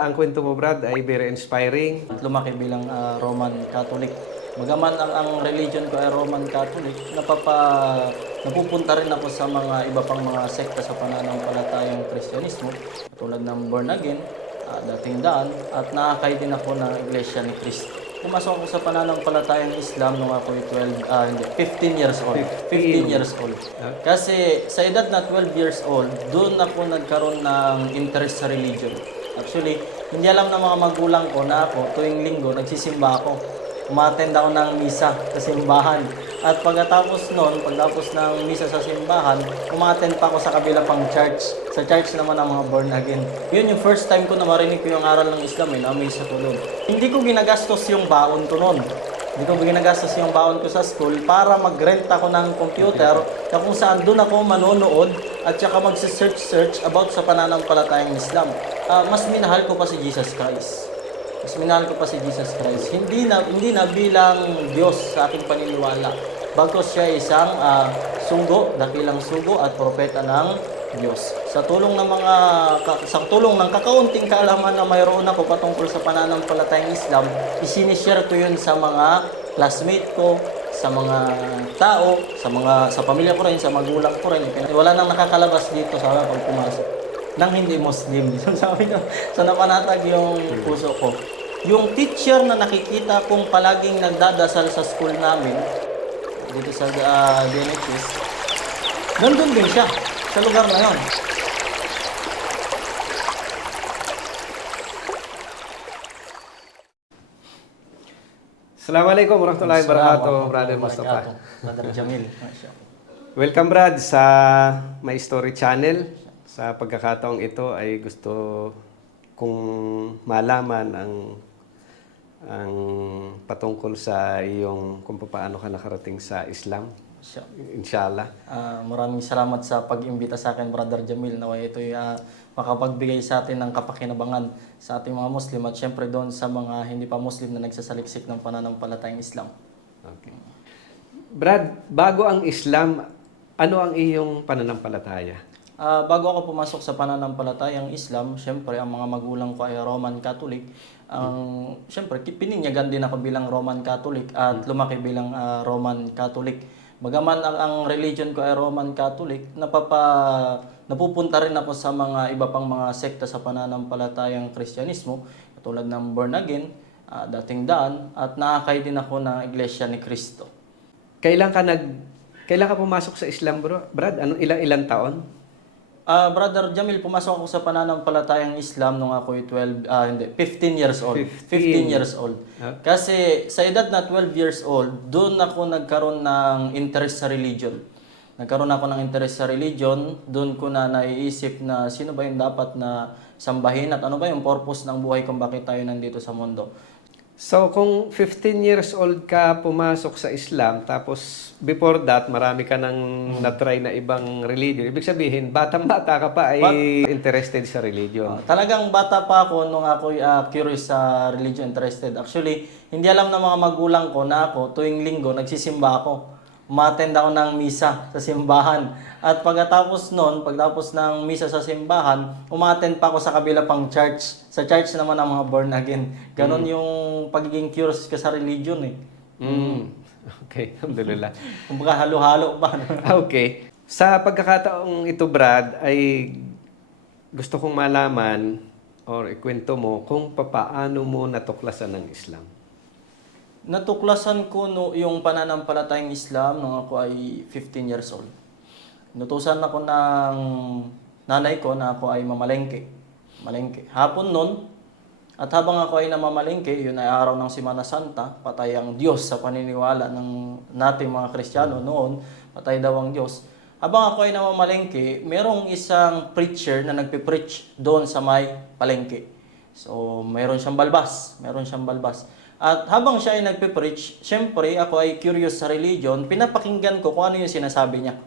Ang kwento mo, Brad, ay very inspiring. Lumaki bilang Roman Catholic. Bagaman ang religion ko ay Roman Catholic, napupunta rin ako sa mga iba pang mga sekta sa pananampalatayang Kristyanismo, tulad ng Born Again, Dating Daan, at nakakay din ako ng Iglesia ni Cristo. Pumasok ako sa pananampalatayang Islam nung ako ay 15 years old. 15 years old. Kasi sa edad na 12 years old, doon ako nagkaroon ng interest sa religion. Actually, hindi alam ng mga magulang ko na ako, tuwing linggo, nagsisimba ako. Umattend ako ng misa sa simbahan. At pagkatapos ng misa sa simbahan, umattend pa ako sa kabila pang church. Sa church naman ng mga born again. Yun yung first time ko na marinig ko yung aral ng Islam, na misa tulog. Hindi ko ginagastos yung baon ko noon. Hindi ko ginagastos yung baon ko sa school para mag-rent ako ng computer na kung saan doon ako manonood at saka mag-search about sa pananampalatayang Islam. Mas minahal ko pa si Jesus Christ. Mas minahal ko pa si Jesus Christ. Hindi na bilang Diyos sa aking paniniwala. Bagkus siya isang dakilang sugo at propeta ng Diyos. Sa tulong ng kakaunting kaalaman na mayroon ako patungkol sa pananampalatayang Islam, isinishare ko yun sa mga classmate ko, sa mga tao, sa pamilya ko rin, sa magulang ko rin. Wala nang nakakalabas dito sa pag pumasok nang hindi Muslim. Sabi ko, sa napanatag yung puso ko. Yung teacher na nakikita kong palaging nagdadasal sa school namin, dito sa DNHS, nandun din siya, sa lugar na yun. Assalamualaikum warahmatullahi wabarakatuh, Brother Mustafa. Brother Jamil. Welcome, Brad, sa My Story Channel. Sa pagkakataong ito ay gusto kong malaman ang patungkol sa iyong kung paano ka nakarating sa Islam. Inshallah. Maraming salamat sa pag-imbita sa akin, Brother Jamil. Naway ito'y makapagbigay sa atin ng kapakinabangan sa ating mga Muslim at syempre doon sa mga hindi pa Muslim na nagsasaliksik ng pananampalatayang Islam. Okay. Brad, bago ang Islam, ano ang iyong pananampalataya? Bago ako pumasok sa pananampalatayang Islam, syempre ang mga magulang ko ay Roman Catholic. Syempre, pininyagan din ako bilang Roman Catholic at lumaki bilang Roman Catholic. Bagaman ang religion ko ay Roman Catholic, napupunta rin ako sa mga iba pang mga sekta sa pananampalatayang Kristyanismo, tulad ng Born Again, Dating Daan, at nakakay din ako ng Iglesia ni Cristo. Kailan ka pumasok sa Islam, bro? Brad? Ilang taon? Brother Jamil, pumasok ako sa pananampalatayang Islam nung ako ay 15 years old. 15 years old. Kasi sa edad na 12 years old, doon ako nagkaroon ng interest sa religion. Nagkaroon ako ng interest sa religion, doon ko na naiisip na sino ba yung dapat na sambahin at ano ba yung purpose ng buhay kung bakit tayo nandito sa mundo. So, kung 15 years old ka pumasok sa Islam, tapos before that, marami ka nang na-try na ibang religion. Ibig sabihin, batang-bata ka pa ay interested sa religion. Talagang bata pa ako nung ako curious sa religion, interested. Actually, hindi alam ng mga magulang ko na ako, tuwing linggo, nagsisimba ako. Umattend ako ng misa sa simbahan. At pagkatapos ng misa sa simbahan, umattend pa ako sa kabila pang church. Sa church naman ng mga born again. Ganon yung pagiging curious ka sa religion eh. Okay, alhamdulillah. Kumbaga halo-halo pa. Okay. Sa pagkakataong ito, Brad, ay gusto kong malaman or ikwento mo kung paano mo natuklasan ng Islam. Natuklasan ko yung pananampalatayang Islam nung ako ay 15 years old. Inutusan ako ng nanay ko na ako ay mamalengke. Hapon nun, at habang ako ay namamalengke, yun ay araw ng Semana Santa, patay ang Diyos sa paniniwala ng nating mga Kristiyano noon, patay daw ang Diyos. Habang ako ay namamalengke, merong isang preacher na nagpipreach doon sa may palengke. So, meron siyang balbas. At habang siya ay nagpipreach, syempre ako ay curious sa religion, pinapakinggan ko kung ano yung sinasabi niya.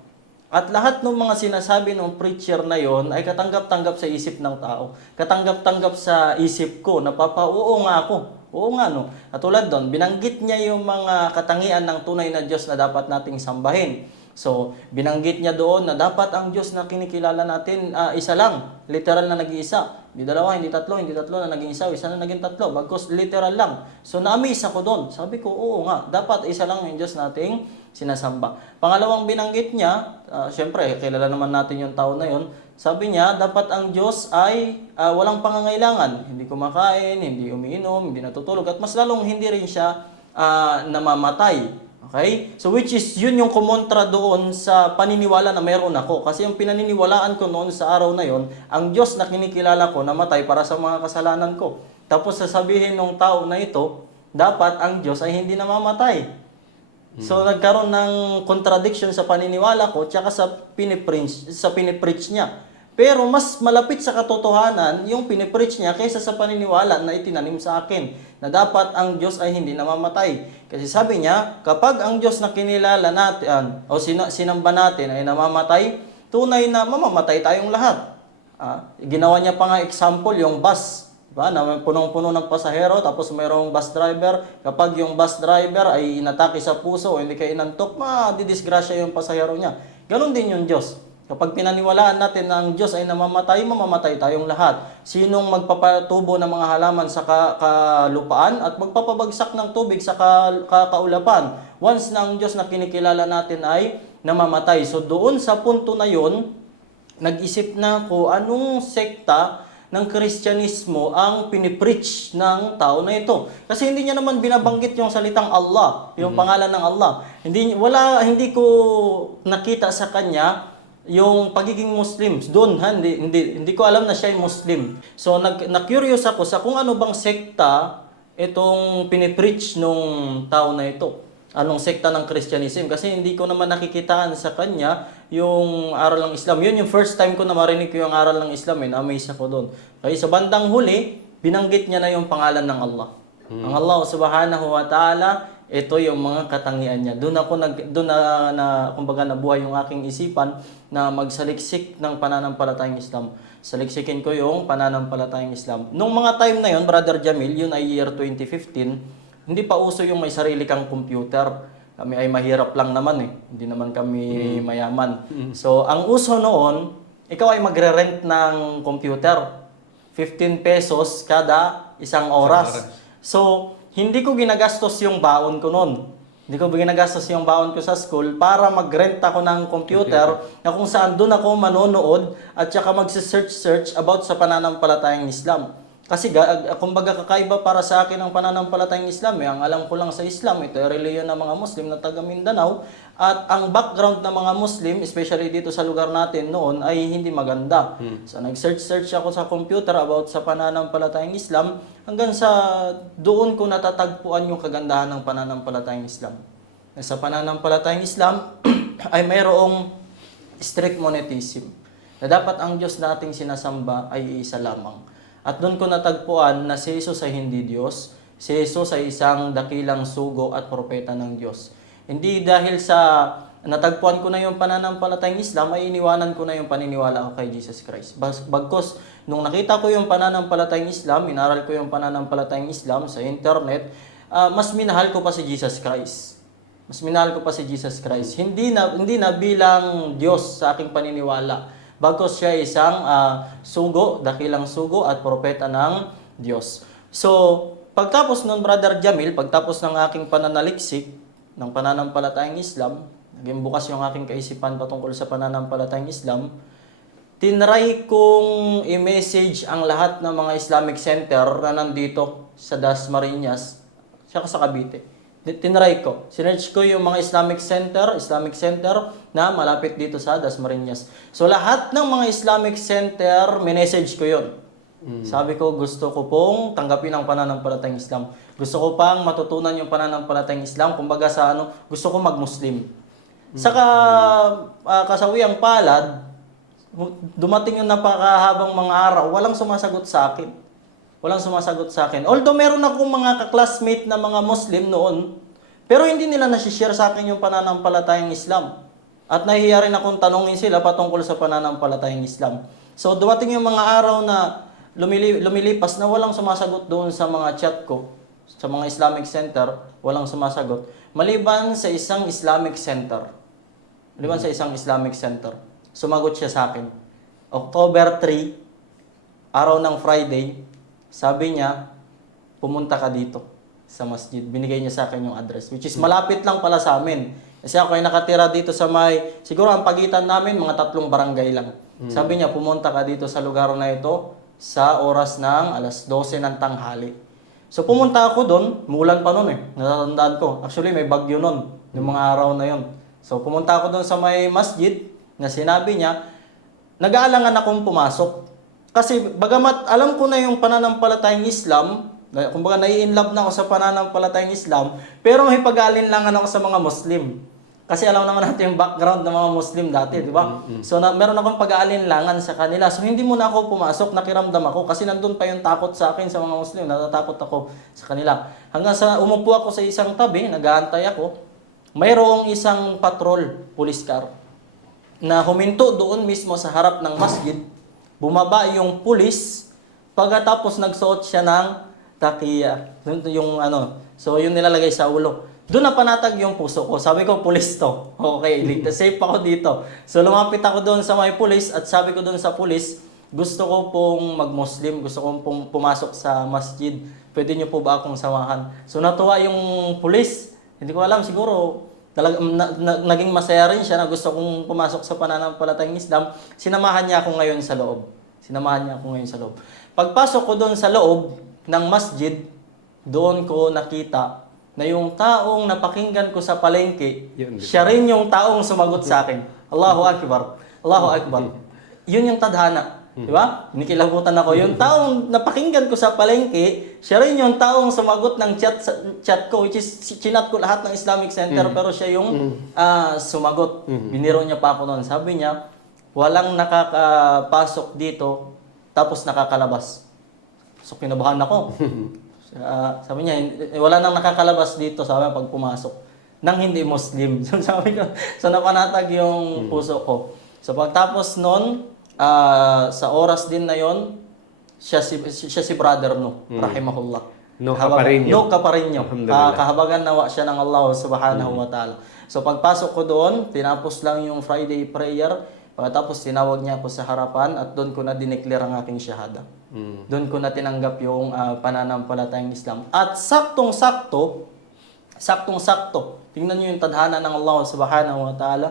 At lahat ng mga sinasabi ng preacher na yon ay katanggap-tanggap sa isip ng tao. Katanggap-tanggap sa isip ko, oo nga ako. Oo nga no. At tulad doon, binanggit niya yung mga katangian ng tunay na Diyos na dapat nating sambahin. So, binanggit niya doon na dapat ang Diyos na kinikilala natin, isa lang, literal na nag-iisa. Hindi dalawa, hindi tatlo na naging isa na naging tatlo, bagkus literal lang. So, na-amaze ako doon. Sabi ko, oo nga, dapat isa lang yung Diyos nating sinasamba. Pangalawang binanggit niya, syempre, kilala naman natin yung tao na yun. Sabi niya, dapat ang Diyos ay walang pangangailangan. Hindi kumakain, hindi umiinom, hindi natutulog, at mas lalong hindi rin siya namamatay. Okay? So which is yun yung kumontra doon sa paniniwala na meron ako. Kasi yung pinaniniwalaan ko noon sa araw na yon, ang Diyos na kinikilala ko namatay para sa mga kasalanan ko. Tapos sasabihin ng tao na ito, dapat ang Diyos ay hindi namamatay. So nagkaroon ng contradiction sa paniniwala ko tsaka sa pinipreach niya. Pero mas malapit sa katotohanan yung pinipreach niya kaysa sa paniniwala na itinanim sa akin na dapat ang Diyos ay hindi namamatay. Kasi sabi niya, kapag ang Diyos na kinilala natin o sinamba natin ay namamatay, tunay na mamamatay tayong lahat. Ginawa niya pa nga example yung bus. Diba? Na punong-puno ng pasahero, tapos mayroong bus driver. Kapag yung bus driver ay inatake sa puso o hindi kayo inantok, didisgrasya yung pasahero niya. Ganon din yung Diyos. Kapag pinaniwalaan natin na ang Diyos ay namamatay, mamamatay tayong lahat. Sinong magpapatubo ng mga halaman sa kalupaan at magpapabagsak ng tubig sa kaulapan? Once na ang Diyos na kinikilala natin ay namamatay. So doon sa punto na yon, nag-isip na ako anong sekta ng Kristyanismo ang pinipreach ng tao na ito. Kasi hindi niya naman binabanggit yung salitang Allah, yung pangalan ng Allah. Hindi ko nakita sa kanya yung pagiging Muslims doon, hindi ko alam na siya ay Muslim. So na-curious ako sa kung ano bang sekta itong pinipreach nung tao na ito. Anong sekta ng Christianism, kasi hindi ko naman nakikitaan sa kanya yung aral ng Islam. Yun yung first time ko na marinig ko yung aral ng Islam, na-amaze ako doon. Kaya sa bandang huli, binanggit niya na yung pangalan ng Allah. Ang Allah subhanahu wa ta'ala, ito yung mga katangian niya. Doon kumbaga nabuhay yung aking isipan na magsaliksik ng pananampalatayang Islam. Saliksikin ko yung pananampalatayang Islam. Nung mga time na yun, Brother Jamil, yun ay year 2015, hindi pa uso yung may sarili kang computer. Kami ay mahirap lang naman eh. Hindi naman kami mayaman. So, ang uso noon, ikaw ay magre-rent ng computer. 15 pesos kada isang oras. So, hindi ko ginagastos yung baon ko noon. Hindi ko ginagastos yung baon ko sa school para mag-rent ako ng computer na kung saan doon ako manonood at saka mag-search about sa pananampalatayang Islam. Kasi kumbaga kakaiba para sa akin ang pananampalatayang Islam. Ang alam ko lang sa Islam, ito ay reliyon ng mga Muslim na taga Mindanao. At ang background ng mga Muslim, especially dito sa lugar natin noon, ay hindi maganda. So nag-search ako sa computer about sa pananampalatayang Islam hanggang sa doon ko natatagpuan yung kagandahan ng pananampalatayang Islam. Sa pananampalatayang Islam ay mayroong strict monotheism. Na dapat ang Diyos nating sinasamba ay isa lamang. At doon ko natagpuan na si Jesus ay hindi Diyos, si Jesus ay isang dakilang sugo at propeta ng Diyos. Hindi dahil sa natagpuan ko na yung pananampalatayang Islam, ay iniwanan ko na yung paniniwala ko kay Jesus Christ. Bagkos, nung nakita ko yung pananampalatayang Islam, inaral ko yung pananampalatayang Islam sa internet, mas minahal ko pa si Jesus Christ. Mas minahal ko pa si Jesus Christ. Hindi na bilang Diyos sa aking paniniwala. Bagkos siya isang dakilang sugo at propeta ng Diyos. So, pagtapos nun, Brother Jamil, pagtapos ng aking pananaliksik ng pananampalatayang Islam, naging bukas yung aking kaisipan patungkol sa pananampalatayang Islam, tinry kong i-message ang lahat ng mga Islamic center na nandito sa Dasmariñas, saka sa Cavite. Tinry ko. Sinerch ko yung mga Islamic center na malapit dito sa Dasmariñas. So lahat ng mga Islamic center, minessage ko yun. Sabi ko, gusto ko pong tanggapin ang pananampalatayang Islam. Gusto ko pang matutunan yung pananampalatayang Islam. Kumbaga gusto ko mag-Muslim. Saka kasawiyang palad, dumating yung napakahabang mga araw, walang sumasagot sa akin. Although meron akong mga kaklasmate na mga Muslim noon, pero hindi nila nasishare sa akin yung pananampalatayang Islam. At nahihiya rin akong tanongin sila patungkol sa pananampalatayang Islam. So dumating yung mga araw na lumilipas na walang sumasagot doon sa mga chat ko, sa mga Islamic center, walang sumasagot. Maliban sa isang Islamic center Maliban sa isang Islamic center. Sumagot siya sa akin. October 3, araw ng Friday, sabi niya, pumunta ka dito sa masjid. Binigay niya sa akin yung address, which is malapit lang pala sa amin. Kasi ako ay nakatira dito sa siguro ang pagitan namin, mga 3 barangay lang. Sabi niya, pumunta ka dito sa lugar na ito sa oras ng alas 12 ng tanghali. So pumunta ako doon, mulan pa noon natatandaan ko. Actually may bagyo noon, yung mga araw na yon. So pumunta ako doon sa may masjid na sinabi niya, nag-aalangan akong pumasok. Kasi bagamat alam ko na yung pananampalatayang Islam, kumbaga nai-inlove na ako sa pananampalatayang Islam, pero may pag-aalinlangan ako sa mga Muslim. Kasi alam naman natin yung background ng mga Muslim dati, di ba? So meron akong pag-aalinlangan sa kanila. So hindi muna ako pumasok, nakiramdam ako kasi nandun pa yung takot sa akin sa mga Muslim. Natatakot ako sa kanila. Hanggang sa umupo ako sa isang tabi, nag-aantay ako, mayroong isang patrol, police car, na huminto doon mismo sa harap ng masjid. Bumaba yung pulis, pagkatapos nagsuot siya ng takiya. Yung so yung nilalagay sa ulo. Doon na panatag yung puso ko. Sabi ko, pulis to. Okay, safe ako dito. So lumapit ako doon sa may pulis at sabi ko doon sa pulis, gusto ko pong mag-Muslim, gusto ko pong pumasok sa masjid. Pwede niyo po ba akong samahan? So natuwa yung pulis. Hindi ko alam, siguro naging masaya rin siya na gusto kong pumasok sa pananampalatayang Islam. Sinamahan niya ako ngayon sa loob. Pagpasok ko doon sa loob ng masjid, doon ko nakita na yung taong napakinggan ko sa palengke, siya rin yung taong sumagot sa akin. Allahu Akbar. Allahu Akbar. Yun yung tadhana. Di ba? Nikilabutan ako. Yung taong napakinggan ko sa palengke, siya rin yung taong sumagot ng chat ko, which is chinat ko lahat ng Islamic Center, pero siya yung sumagot. Biniro niya pa ako noon. Sabi niya, walang nakakapasok dito, tapos nakakalabas. So kinabahan ako. Sabi niya, wala nang nakakalabas dito, sabi niya, pag pumasok, nang hindi Muslim. So sabi ko, so napanatag yung puso ko. So pagtapos nun, sa oras din na yon, siya si Brother No, rahimahullah. No Caparinho. Kahabagan nawa siya ng Allah subhanahu wa ta'ala. So pagpasok ko doon, tinapos lang yung Friday prayer, pagkatapos tinawag niya ako sa harapan at doon ko na dineclare ang aking shahada. Doon ko na tinanggap yung pananampalatayang Islam. At saktong-sakto, tingnan niyo yung tadhana ng Allah subhanahu wa ta'ala,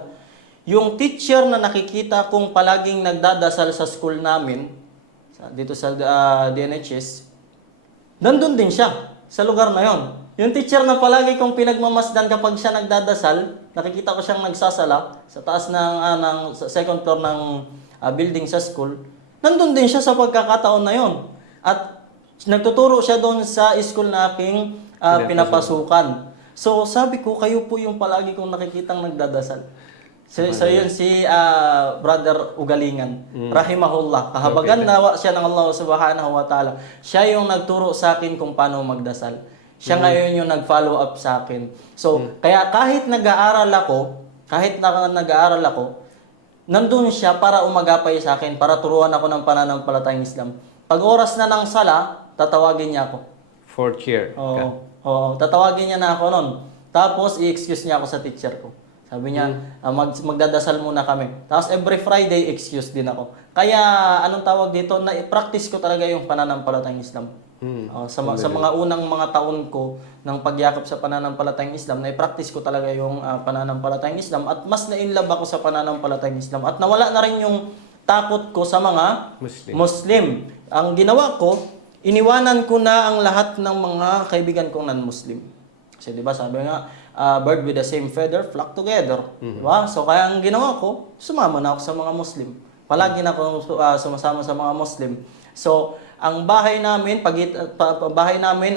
yung teacher na nakikita kong palaging nagdadasal sa school namin, dito sa DNHS, nandun din siya, sa lugar na yon. Yung teacher na palagi kong pinagmamasdan kapag siya nagdadasal, nakikita ko siyang nagsasala sa taas ng sa second floor ng building sa school, nandun din siya sa pagkakataon na yon. At nagtuturo siya doon sa school na aking pinapasukan. So sabi ko, kayo po yung palagi kong nakikitang nagdadasal. So yun si Brother Ugalingan, rahimahullah. Kahabagan nawa siya ng Allah subhanahu wa ta'ala. Siya yung nagturo sa akin kung paano magdasal. Siya ngayon yung nag-follow up sa akin. So, kaya kahit nag-aaral ako, nandun siya para umagapay sa akin, para turuan ako ng pananampalatayang Islam. Pag oras na ng sala, tatawagin niya ako. 4th year. Oo, tatawagin niya na ako nun. Tapos, i-excuse niya ako sa teacher ko. Sabi niya, magdadasal muna kami. Tapos every Friday, excuse din ako. Kaya, anong tawag dito, na-practice ko talaga yung pananampalatayang Islam. Sa mga unang mga taon ko ng pagyakap sa pananampalatayang Islam, na-practice ko talaga yung pananampalatayang Islam at mas na-inlove ako sa pananampalatayang Islam. At nawala na rin yung takot ko sa mga Muslim. Ang ginawa ko, iniwanan ko na ang lahat ng mga kaibigan kong non-Muslim. Kasi diba sabi nga, bird with the same feather, flock together. Diba? So kaya ang ginawa ko, sumama na ako sa mga Muslim. Palagi na ako sumasama sa mga Muslim. So, ang bahay namin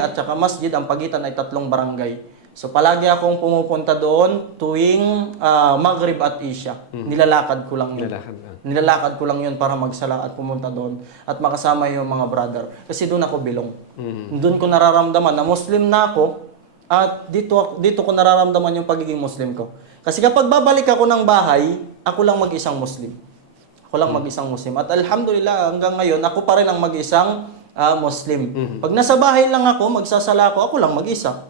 at saka masjid, ang pagitan ay 3 barangay. So palagi akong pumupunta doon tuwing Maghrib at Isha. Nilalakad ko lang yun. Nilalakad ko lang yun para magsala at pumunta doon at makasama yung mga brother. Kasi doon ako bilong. Doon ko nararamdaman na Muslim na ako at dito ko nararamdaman yung pagiging Muslim ko. Kasi kapag babalik ako ng bahay, ako lang mag-isang Muslim. At alhamdulillah, hanggang ngayon, ako pa rin ang mag-isang Muslim. Pag nasa bahay lang ako, magsasala ako lang mag-isa.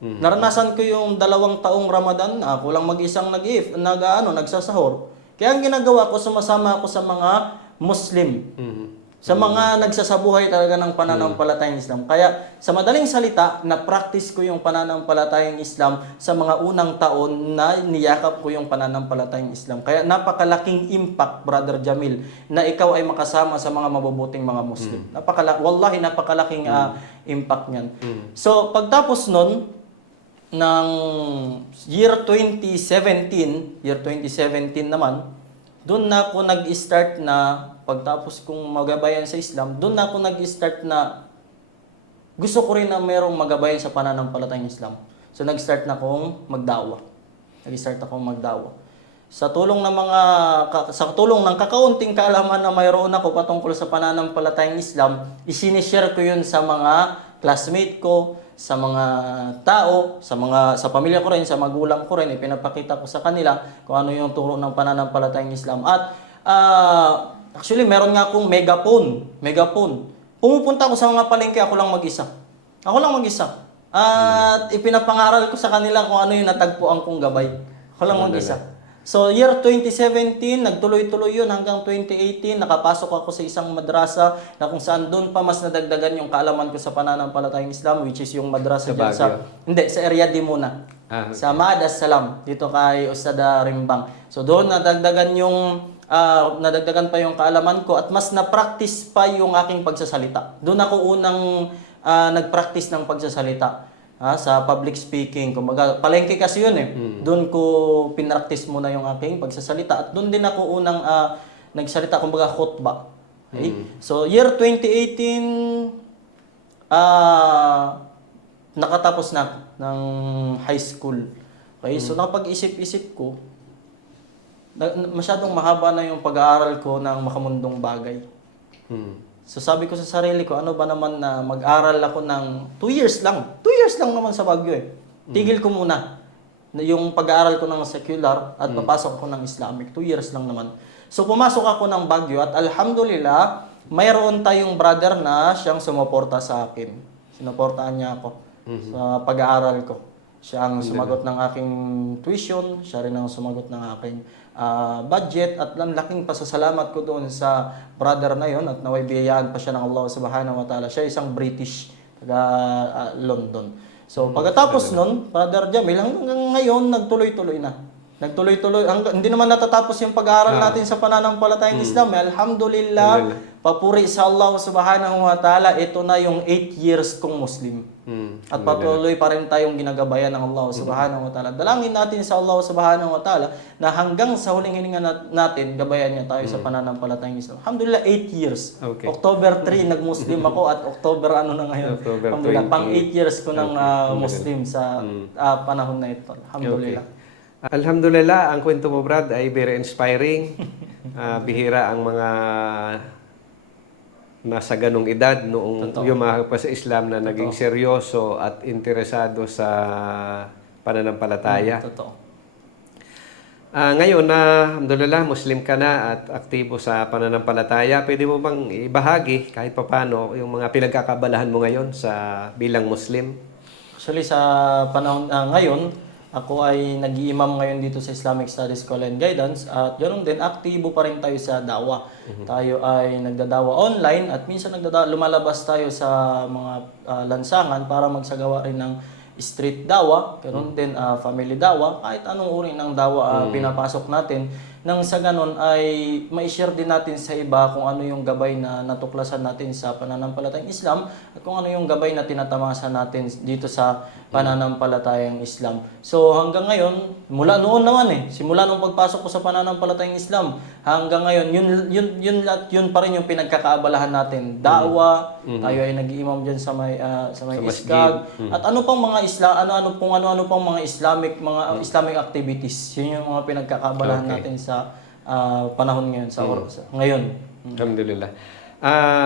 Naranasan ko yung 2 taong Ramadan na ako lang mag-isang nagsasahur. Kaya ang ginagawa ko, sumasama ako sa mga Muslim. Sa mga nagsasabuhay talaga ng pananampalatayang Islam. Kaya sa madaling salita, na-practice ko yung pananampalatayang Islam sa mga unang taon na niyakap ko yung pananampalatayang Islam. Kaya napakalaking impact, Brother Jamil, na ikaw ay makasama sa mga mabubuting mga Muslim. Wallahi, napakalaking impact niyan. So, pagtapos nun, ng year 2017 naman, doon na ako nag-start na, pagtapos kong magabayan sa Islam, doon na ako nag-start na gusto ko rin na merong magabayan sa pananampalatayang Islam. So nag-start na akong magdawa. Sa tulong ng kakaunting kaalaman na mayroon ako patungkol sa pananampalatayang Islam, isinishare ko yun sa mga classmate ko, sa mga tao, sa pamilya ko rin, sa magulang ko rin, ipinapakita ko sa kanila kung ano yung turo ng pananampalatayang Islam. At actually, meron nga akong megaphone. Pumupunta ako sa mga palengke, ako lang mag-isa. At ipinapangaral ko sa kanila kung ano yung natagpuan kong gabay. Ako lang mag-isa. So, year 2017, nagtuloy-tuloy yun hanggang 2018. Nakapasok ako sa isang madrasa na kung saan doon pa mas nadagdagan yung kaalaman ko sa pananampalatayang Islam, which is yung madrasa dyan sa Area D muna. Okay. Sa Maad As-Salam, dito kay Ustada Rimbang. So, doon nadagdagan pa yung kaalaman ko at mas na-practice pa yung aking pagsasalita. Doon ako unang nag-practice ng pagsasalita. Sa public speaking, kumbaga, palengke kasi yun eh. Doon ko pinractice muna yung aking pagsasalita at doon din ako unang nagsalita, kumbaga khutbah. Okay? So, year 2018, nakatapos na ako ng high school. Okay? So, napag-isip-isip ko, masyadong mahaba na yung pag-aaral ko ng makamundong bagay. So sabi ko sa sarili ko, ano ba naman na mag-aral ako ng 2 years lang. 2 years lang naman sa Baguio eh. Tigil ko muna yung pag-aaral ko ng secular at papasok ako ng Islamic. 2 years lang naman. So pumasok ako ng Baguio at alhamdulillah, mayroon tayong brother na siyang sumuporta sa akin. Sinuportahan niya ako sa pag-aaral ko. Siya ang sumagot ng aking tuition, siya rin ang sumagot ng aking budget at ang laking pasasalamat ko doon sa brother na yon at naway biyayaan pa siya ng Allah Subhanahu wa Ta'ala. Siya isang British taga London. So pagkatapos nun, Brother Jamil, hanggang ngayon nagtuloy-tuloy na. Hindi naman natatapos yung pag-aaral natin sa pananampalatayang Islam. Alhamdulillah, papuri sa Allah Subhanahu wa Ta'ala, ito na yung 8 years kong Muslim. At patuloy pa rin tayong ginagabayan ng Allah Subhanahu wa Ta'ala. Dalangin natin sa Allah Subhanahu wa Ta'ala na hanggang sa huling hininga natin, gabayan niya tayo sa pananampalatayang Islam. Alhamdulillah, 8 years. Okay. October 3, nag-Muslim ako at October na ngayon. October Alhamdulillah, 20. pang 8 years ko ng Muslim sa panahon na ito. Alhamdulillah. Okay. Alhamdulillah, ang kwento mo, Brad, ay very inspiring. Bihira ang mga nasa ganong edad noong yumahag pa sa Islam na naging seryoso at interesado sa pananampalataya. Totoo. Ngayon na, alhamdulillah, Muslim ka na at aktibo sa pananampalataya, pwede mo bang ibahagi kahit papano yung mga pinagkakabalahan mo ngayon sa bilang Muslim? Actually, sa panahon ngayon, ako ay nag-iimam ngayon dito sa Islamic Studies School and Guidance at ganoon din, aktibo pa rin tayo sa dawa. Tayo ay nagdadawa online at minsan lumalabas tayo sa mga lansangan para magsagawa rin ng street dawa, ganoon din family dawa, kahit anong uri ng dawa pinapasok natin. Nang sa ganon ay ma-share din natin sa iba kung ano yung gabay na natuklasan natin sa pananampalatayang Islam at kung ano yung gabay na tinatamasa natin dito sa pananampalatayang Islam. So hanggang ngayon, mula noon naman simula nung pagpasok ko sa pananampalatayang Islam, hanggang ngayon, yun pa rin yung pinagkakaabalahan natin. Dawa, tayo ay nag-iimam diyan sa may iskag, at ano pang mga ano pang mga Islamic activities. Yun yung mga pinagkakaabalahan natin sa panahon ngayon ngayon. Alhamdulillah.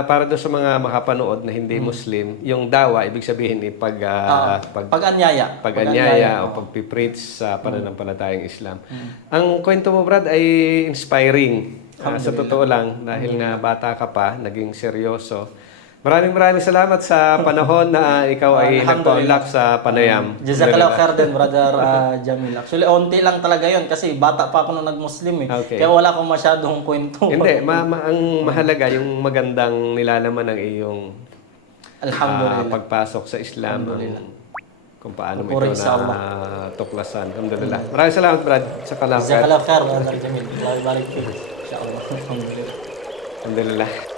Para doon sa mga makapanood na hindi Muslim, yung dawa, ibig sabihin pag-anyaya. Pag-anyaya o pagpipreach sa pananampalatayang Islam. Ang kwento mo, Brad, ay inspiring. Sa totoo lang, dahil nga bata ka pa, naging seryoso. Maraming salamat sa panahon na ikaw ay Alhamdulillah. nagpa-unlock sa Panayam. Jazakallah khair din, Brother Jamil. Actually, onti lang talaga yon kasi bata pa ako nung nag-Muslim eh. Okay. Kaya wala akong masyadong kwento. Hindi, ang mahalaga yung magandang nilalaman ng iyong Alhamdulillah. pagpasok sa Islam, kung paano mo Puri ito sa Allah. tuklasan. Alhamdulillah. Maraming salamat, Brad. Sa kalakad. Jazakallah khair, Brother Jamil. Allah barik fiik. Insya Allah. Alhamdulillah. Alhamdulillah.